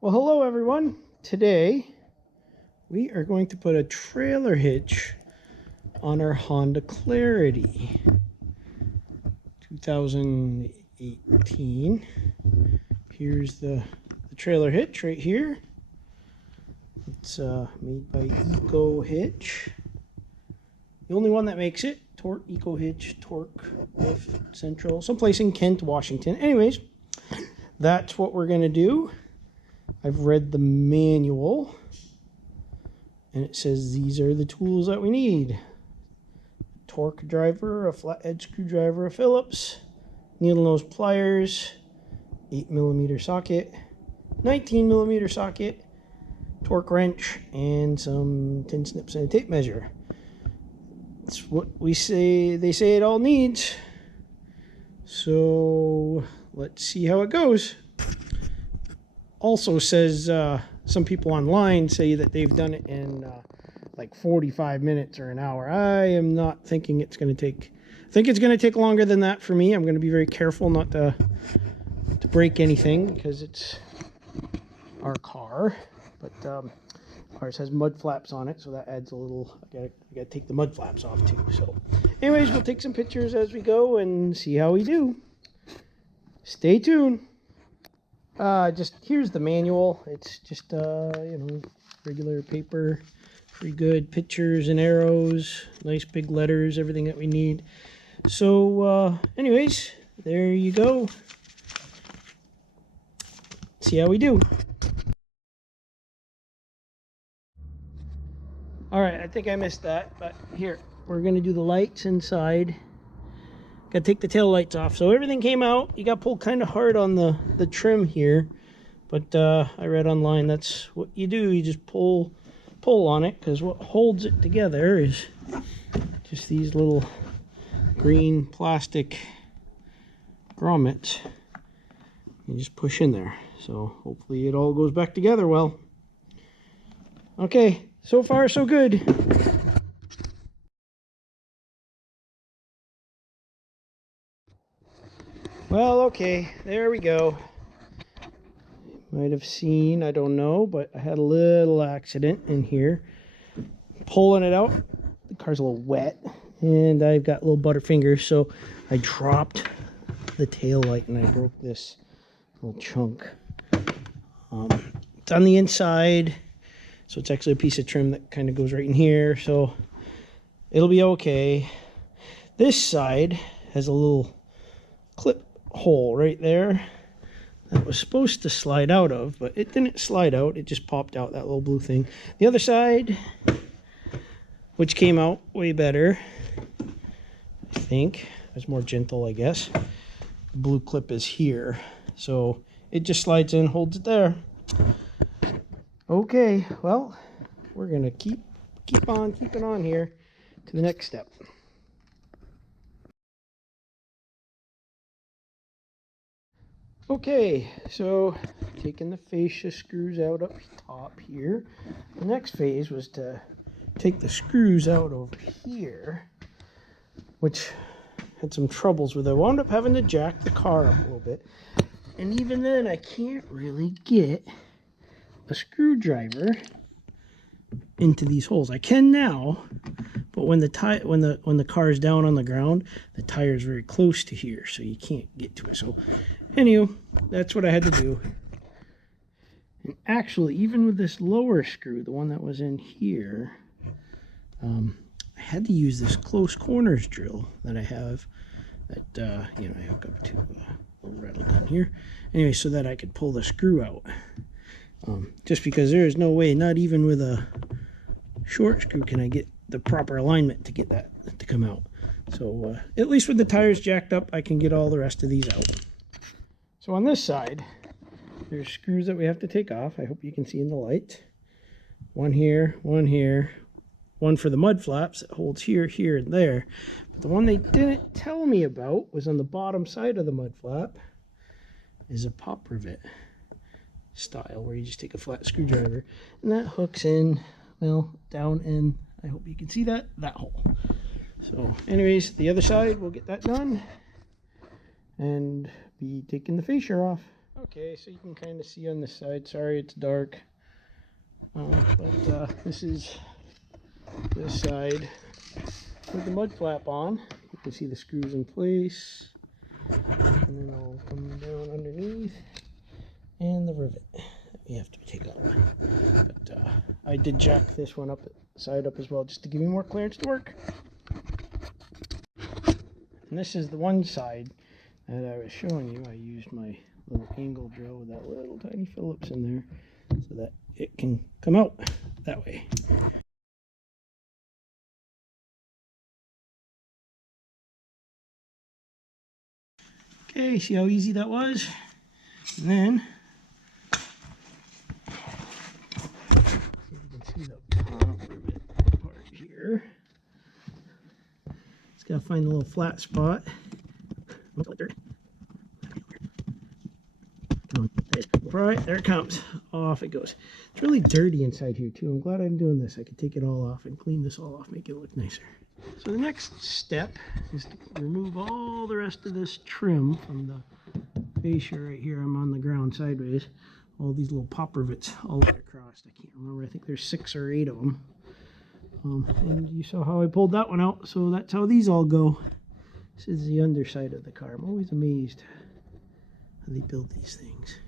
Well, hello everyone. Today we are going to put a trailer hitch on our Honda Clarity 2018. Here's the trailer hitch right here. It's made by Hitch. The only one that makes it. Torque, Hitch, Torque, Lift, Central, someplace in Kent, Washington. Anyways, that's what we're going to do. I've read the manual, and it says these are the tools that we need. Torque driver, a flathead screwdriver, a Phillips, needle nose pliers, 8mm socket, 19mm socket, torque wrench, and some tin snips and a tape measure. That's what they say it all needs. So let's see how it goes. Also says some people online say that they've done it in like 45 minutes or an hour. I am not thinking it's going to take. I think it's going to take longer than that for me. I'm going to be very careful not to break anything because it's our car. But ours has mud flaps on it, so that adds a little. I gotta take the mud flaps off too. So, anyways, we'll take some pictures as we go and see how we do. Stay tuned. Just here's the manual. It's just regular paper, pretty good pictures and arrows, nice big letters, everything that we need. So anyways, there you go. See how we do. All right, I think I missed that, but here we're gonna do the lights inside. Got to take the tail lights off. So everything came out. You got to pull kind of hard on the trim here. But I read online that's what you do. You just pull on it, because what holds it together is just these little green plastic grommets. You just push in there. So hopefully it all goes back together well. Okay, so far so good. Well, okay, there we go. Might have seen, I don't know, but I had a little accident in here. Pulling it out, the car's a little wet, and I've got little butterfingers, so I dropped the tail light and I broke this little chunk. It's on the inside, so it's actually a piece of trim that kind of goes right in here, so it'll be okay. This side has a little clip hole right there that was supposed to slide out of, but it didn't slide out. It just popped out, that little blue thing. The other side, which came out way better, I think. It's more gentle, I guess. The blue clip is here, so it just slides in, holds it there. Okay, well, we're gonna keep on keeping on here to the next step. Okay, so taking the fascia screws out up top here. The next phase was to take the screws out over here, which had some troubles with. I wound up having to jack the car up a little bit, and even then I can't really get a screwdriver into these holes. I can now, but when the car is down on the ground, the tire is very close to here, so you can't get to it. So anyway, that's what I had to do. And actually, even with this lower screw, the one that was in here, I had to use this close corners drill that I have that I hook up to a little rattle gun here. Anyway, so that I could pull the screw out. Just because there is no way, not even with a short screw, can I get the proper alignment to get that to come out. So at least with the tires jacked up, I can get all the rest of these out. So on this side, there's screws that we have to take off. I hope you can see in the light. One here, one for the mud flaps that holds here, here, and there. But the one they didn't tell me about was on the bottom side of the mud flap is a pop rivet style, where you just take a flat screwdriver and that hooks in, well, down in, I hope you can see that hole. So anyways, the other side, we'll get that done and be taking the fascia off. Okay, so you can kind of see on the side. Sorry, it's dark. But this is this side with the mud flap on. You can see the screws in place. And then I'll come down underneath. And the rivet that we have to take out. But I did jack this one up, side up as well, just to give me more clearance to work. And this is the one side that I was showing you. I used my little angle drill with that little tiny Phillips in there so that it can come out that way. Okay, see how easy that was? And then, see if you can see the top rivet part here. Just gotta find a little flat spot. Right, there it comes. Off it goes. It's really dirty inside here too. I'm glad I'm doing this. I could take it all off and clean this all off, make it look nicer. So the next step is to remove all the rest of this trim from the fascia right here. I'm on the ground sideways. All these little pop rivets all the way across. I can't remember. I think there's 6 or 8 of them. And you saw how I pulled that one out. So that's how these all go. This is the underside of the car. I'm always amazed how they build these things.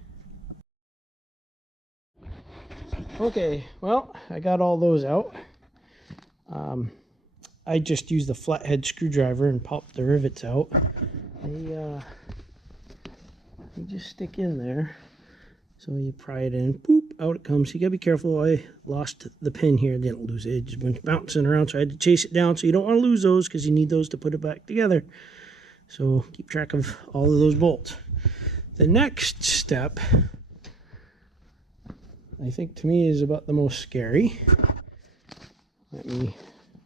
Okay, well, I got all those out. I just used the flathead screwdriver and popped the rivets out. They just stick in there. So you pry it in, boop, out it comes. You gotta be careful. I lost the pin here, didn't lose it. It just went bouncing around, so I had to chase it down. So you don't want to lose those because you need those to put it back together. So keep track of all of those bolts. The next step, I think to me, is about the most scary. Let me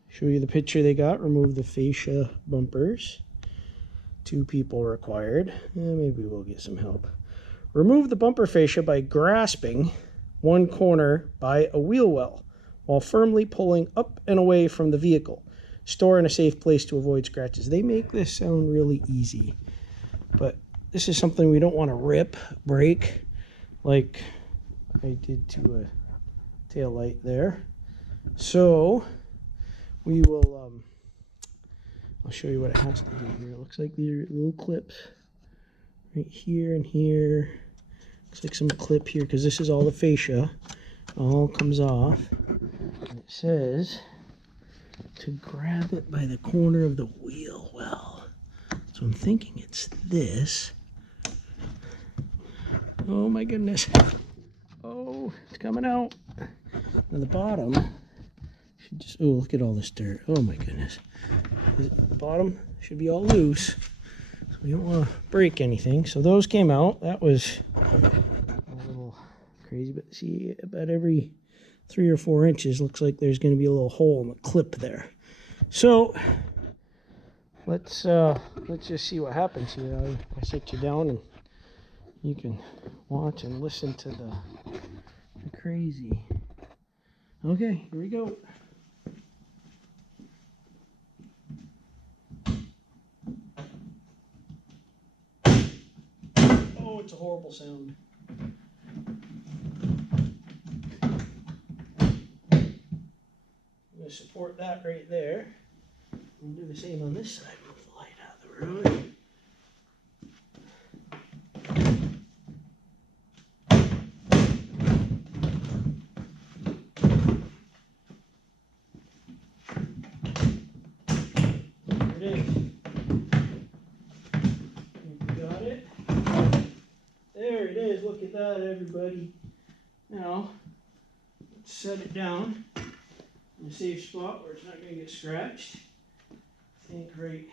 show you the picture they got. Remove the fascia bumpers. 2 people required. Maybe we'll get some help. Remove the bumper fascia by grasping one corner by a wheel well while firmly pulling up and away from the vehicle. Store in a safe place to avoid scratches. They make this sound really easy, but this is something we don't want to rip, break, like I did to a tail light there. So we will, I'll show you what it has to do here. It looks like these are little clips right here and here. Looks like some clip here because this is all the fascia. It all comes off. And it says to grab it by the corner of the wheel well. So I'm thinking it's this. Oh my goodness. Oh, it's coming out. Now the bottom should just, oh, look at all this dirt. Oh my goodness. The bottom should be all loose. So we don't want to break anything. So those came out. That was a little crazy, but see, about every 3 or 4 inches looks like there's going to be a little hole in the clip there. So let's just see what happens here. I sit you down and you can watch and listen to the crazy. Okay, here we go. Oh, it's a horrible sound. I'm going to support that right there. And do the same on this side. Move the light out of the road. There it is. You got it? There it is. Look at that, everybody. Now, let's set it down in a safe spot where it's not going to get scratched. I think right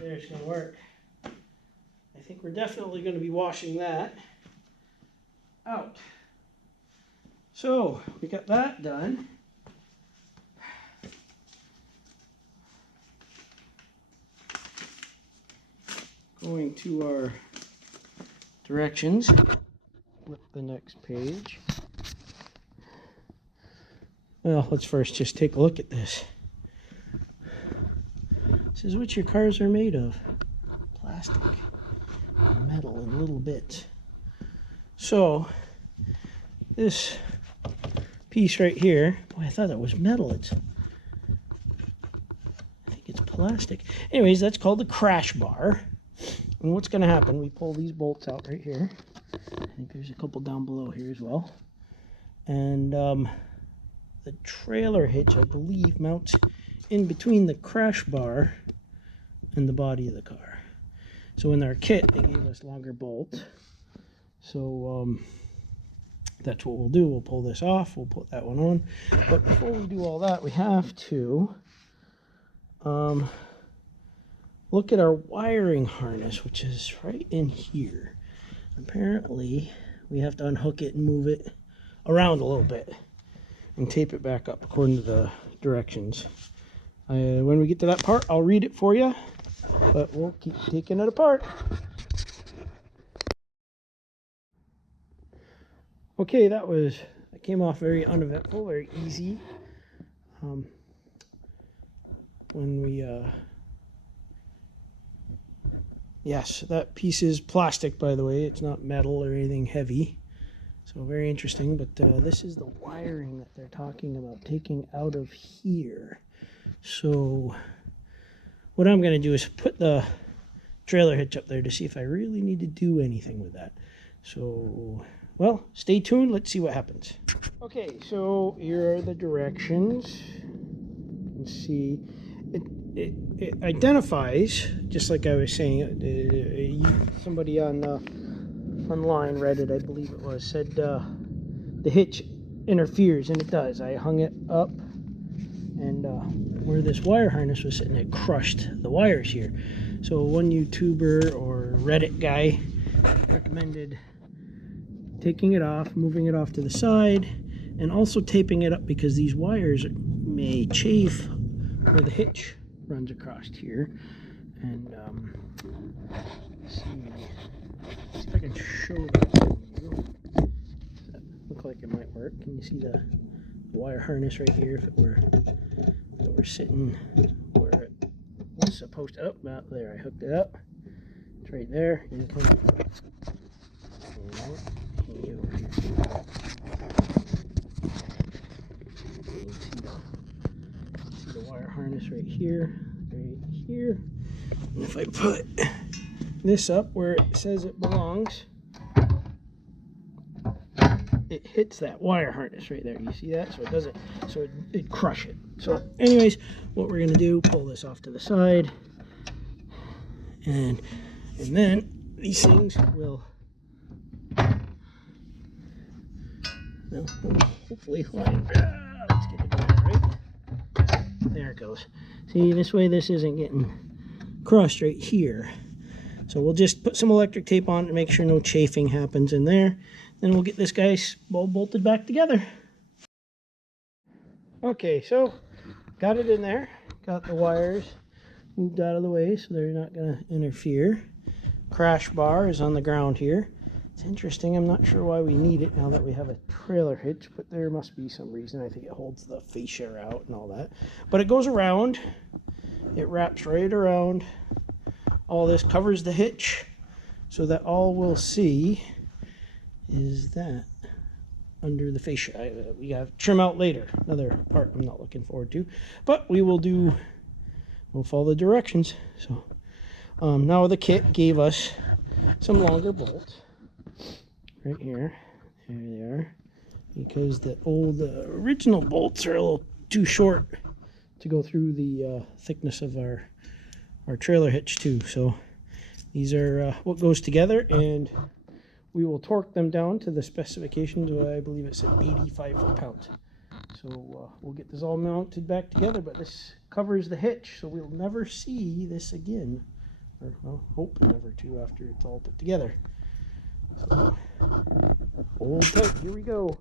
there it's going to work. I think we're definitely going to be washing that out. So we got that done. Going to our directions, flip the next page. Well, let's first just take a look at this. This is what your cars are made of. Plastic. metal in little bits. So this piece right here, boy, I thought that was metal. I think it's plastic. Anyways, that's called the crash bar. And what's going to happen, we pull these bolts out right here. I think there's a couple down below here as well. And the trailer hitch, I believe, mounts in between the crash bar and the body of the car. So in our kit, they gave us longer bolts. So that's what we'll do. We'll pull this off. We'll put that one on. But before we do all that, we have to look at our wiring harness, which is right in here. Apparently, we have to unhook it and move it around a little bit and tape it back up according to the directions. When we get to that part, I'll read it for you, but we'll keep taking it apart. Okay, that came off very uneventful, very easy. Yes, that piece is plastic, by the way. It's not metal or anything heavy. So very interesting, but this is the wiring that they're talking about taking out of here. So what I'm going to do is put the trailer hitch up there to see if I really need to do anything with that. So, well, stay tuned. Let's see what happens. Okay, so here are the directions. You can see it identifies, just like I was saying, somebody online, Reddit, I believe it was, said the hitch interferes, and it does. I hung it up, and where this wire harness was sitting, it crushed the wires here. So one YouTuber or Reddit guy recommended taking it off, moving it off to the side, and also taping it up because these wires may chafe where the hitch runs across here. And let's see if I can show that to you. Does that look like it might work? Can you see the wire harness right here? If it were sitting where it was supposed to. Oh, not there. I hooked it up. It's right there. And come over here. See the wire harness right here. And if I put this up where it says it belongs, it hits that wire harness right there. You see that? So it doesn't, so it crush it. So anyways, what we're going to do, pull this off to the side, and then these things will hopefully line. Let's get it going, right? There it goes. See, this way this isn't getting crushed right here. So we'll just put some electric tape on to make sure no chafing happens in there. Then we'll get this guy all bolted back together. Okay, so got it in there. Got the wires moved out of the way so they're not going to interfere. Crash bar is on the ground here. It's interesting. I'm not sure why we need it now that we have a trailer hitch, but there must be some reason. I think it holds the fascia out and all that. But it goes around. It wraps right around. All this covers the hitch so that all we'll see is that under the fascia. We got to trim out later. Another part I'm not looking forward to. But we'll follow the directions. So now the kit gave us some longer bolts. Right here. There they are. Because the original bolts are a little too short to go through the thickness of our trailer hitch too. So these are what goes together, and we will torque them down to the specifications. I believe it's at 85 foot-pounds. So we'll get this all mounted back together, but this covers the hitch, so we'll never see this again. Or, well, hope never to after it's all put together. So, hold tight, here we go.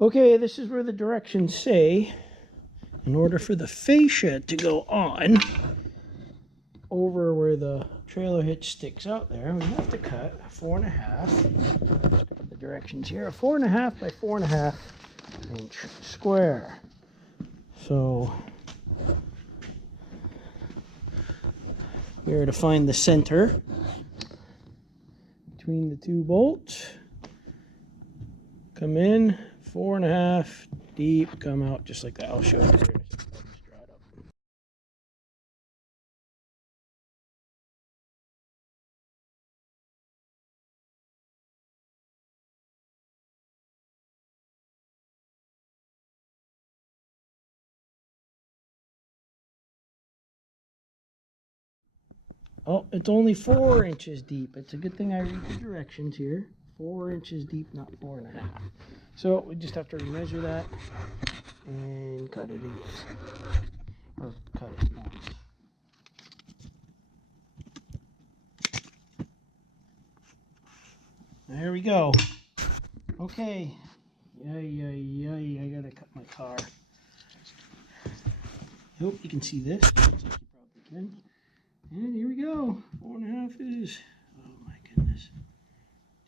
Okay, this is where the directions say, in order for the fascia to go on, over where the trailer hitch sticks out there, we have to cut 4.5. Let's put the directions here, a 4.5 by 4.5 inch square. So we're to find the center between the two bolts. Come in 4.5 deep, come out just like that. I'll show you. Oh, it's only 4 inches deep. It's a good thing I read the directions here. 4 inches deep, not 4.5. So we just have to measure that and cut it again. Or cut it once. There we go. Okay. I gotta cut my car. I hope you can see this. Looks like you probably can. And here we go. 4.5 is. Oh my goodness.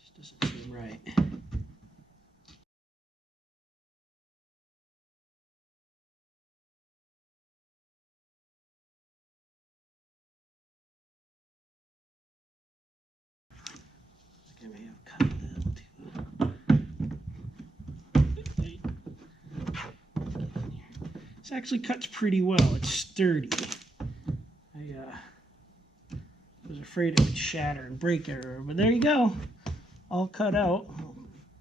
Just doesn't seem right. I may have cut a little too. This actually cuts pretty well. It's sturdy. I was afraid it would shatter and break everywhere, but there you go. All cut out.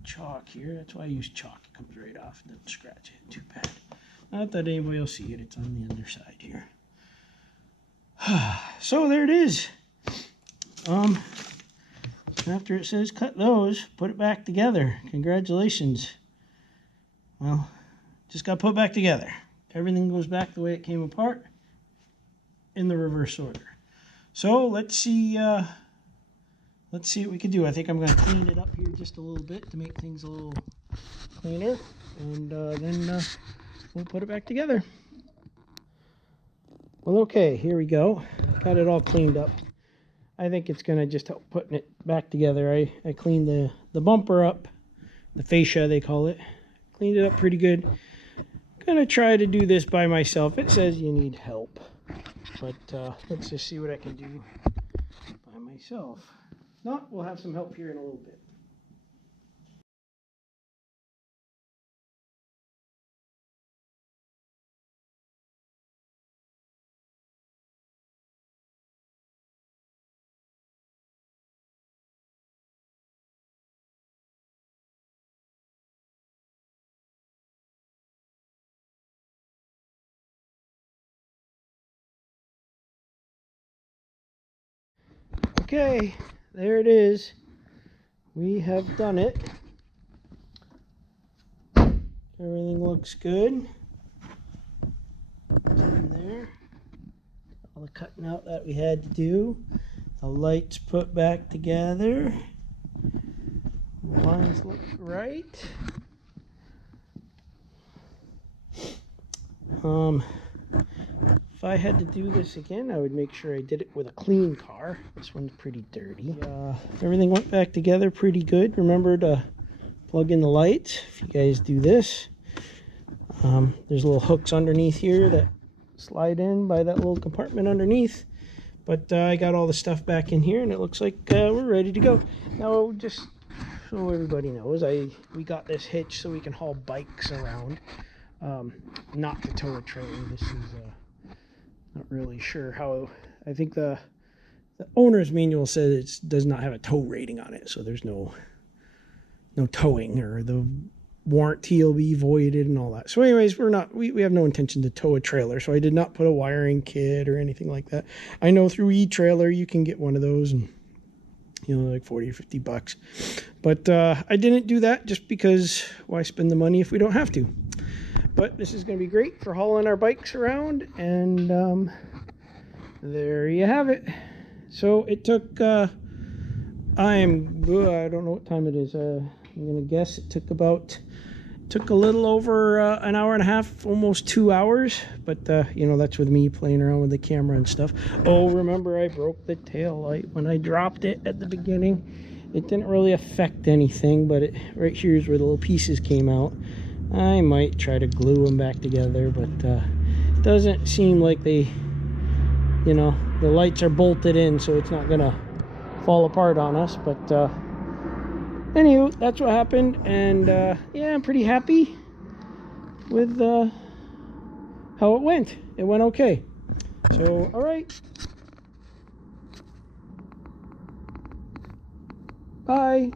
Chalk here. That's why I use chalk. It comes right off. It doesn't scratch it too bad. Not that anybody will see it. It's on the underside here. So there it is. After it says cut those, put it back together. Congratulations. Well, just got put back together. Everything goes back the way it came apart in the reverse order. So let's see what we can do. I think I'm going to clean it up here just a little bit to make things a little cleaner, and then we'll put it back together. Well, okay, here we go. Got it all cleaned up. I think it's going to just help putting it back together. I cleaned the bumper up, the fascia they call it. Cleaned it up pretty good. Gonna try to do this by myself. It says you need help, but let's just see what I can do by myself. If not, we'll have some help here in a little bit. Okay, there it is. We have done it. Everything looks good. In there. All the cutting out that we had to do. The lights put back together. Lines look right. If I had to do this again, I would make sure I did it with a clean car. This one's pretty dirty. Everything went back together pretty good. Remember to plug in the lights if you guys do this. There's little hooks underneath here that slide in by that little compartment underneath. But I got all the stuff back in here, and it looks like we're ready to go. Now, just so everybody knows, we got this hitch so we can haul bikes around. Not to tow a trailer. This is not really sure how. I think the owner's manual says it does not have a tow rating on it, so there's no towing, or the warranty will be voided and all that. So anyways, we have no intention to tow a trailer, so I did not put a wiring kit or anything like that. I know through e-trailer you can get one of those, and like 40 or 50 bucks. But I didn't do that just because why spend the money if we don't have to? But this is going to be great for hauling our bikes around, and there you have it. So it took, I don't know what time it is. I'm going to guess it took a little over an hour and a half, almost 2 hours. But, that's with me playing around with the camera and stuff. Oh, remember I broke the tail light when I dropped it at the beginning. It didn't really affect anything, but right here is where the little pieces came out. I might try to glue them back together, but it doesn't seem like they, you know, the lights are bolted in, so it's not gonna fall apart on us. But anywho, that's what happened, and yeah, I'm pretty happy with how it went. It went okay. So, all right. Bye.